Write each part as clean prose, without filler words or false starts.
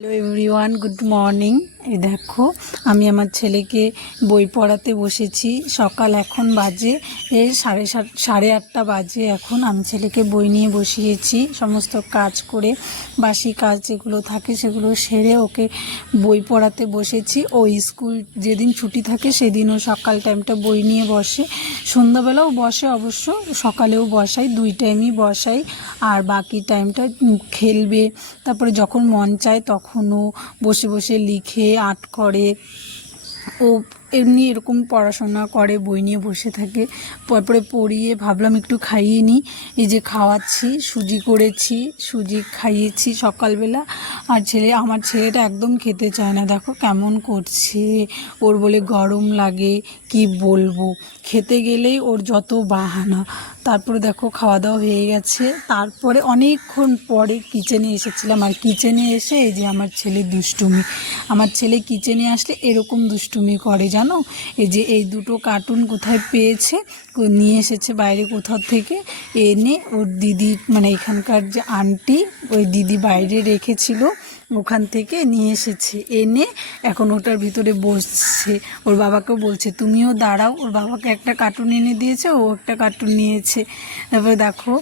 Hello everyone, good morning. এই দেখো, আমি আমার ছেলেকে বই পড়াতে বসেছি। সকাল এখন বাজে সাড়ে আটটা বাজে। এখন আমি ছেলেকে বই নিয়ে বসিয়েছি, সমস্ত কাজ করে, বাসি কাজ যেগুলো থাকে সেগুলো সেরে ওকে বই পড়াতে বসেছি। ও স্কুল যেদিন ছুটি থাকে সেদিনও সকাল টাইমটা বই নিয়ে বসে, সন্ধ্যাবেলাও বসে, অবশ্য সকালেও বসাই, দুই টাইমই বসাই। আর বাকি টাইমটা খেলবে। তারপরে যখন মন চায় তখনও বসে বসে লিখে আর্ট করে। ও এমনি এরকম পড়াশোনা করে, বই নিয়ে বসে থাকে। তারপরে পড়িয়ে ভাবলাম একটু খাইয়ে নিই। এই যে খাওয়াচ্ছি, সুজি করেছি, সুজি খাইয়েছি সকালবেলা। আর আমার ছেলেটা একদম খেতে চায় না, দেখো কেমন করছে। ওর বলে গরম লাগে, কি বলবো, খেতে গেলেই ওর যত বাহানা। তারপরে দেখো খাওয়া দাওয়া হয়ে গেছে। তারপরে অনেকক্ষণ পরে কিচেনে এসেছিলাম। আর কিচেনে এসে এই যে আমার ছেলে দুষ্টুমি। আমার ছেলে কিচেনে আসলে এরকম দুষ্টুমি করে জানো। এই যে এই দুটো কার্টুন কোথায় পেয়েছে, নিয়ে এসেছে বাইরে কোথাও থেকে, এনে ওর দিদি, মানে এখানকার যে আন্টি, ওই দিদি বাইরে রেখেছিল, ওখান থেকে নিয়ে এসেছে, এনে এখন ওটার ভিতরে বসছে। ওর বাবাকেও বলছে তুমিও দাঁড়াও। ওর বাবাকে একটা কার্টুন এনে দিয়েছে, ও একটা কার্টুন নিয়েছে। তারপরে দেখো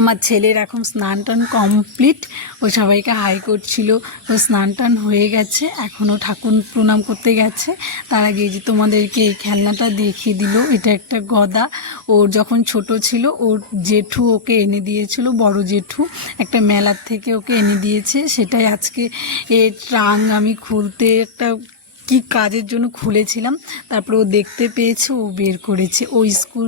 আমার ছেলের এখন স্নান টান কমপ্লিট। ও সবাইকে হাই করছিল। তো স্নান টান হয়ে গেছে, এখনও ঠাকুর প্রণাম করতে গেছে। তার আগে যে তোমাদেরকে এই খেলনাটা দেখিয়ে দিল। এটা একটা গদা। ওর যখন ছোট ছিল ওর জেঠু ওকে এনে দিয়েছিল, বড় জেঠু একটা মেলার থেকে ওকে এনে দিয়েছে। সেটাই আজকে এর ট্রাং আমি খুলতে, একটা কি কাজের জন্য খুলেছিলাম, তারপরে ও দেখতে পেয়েছে, ও বের করেছে। ও স্কুল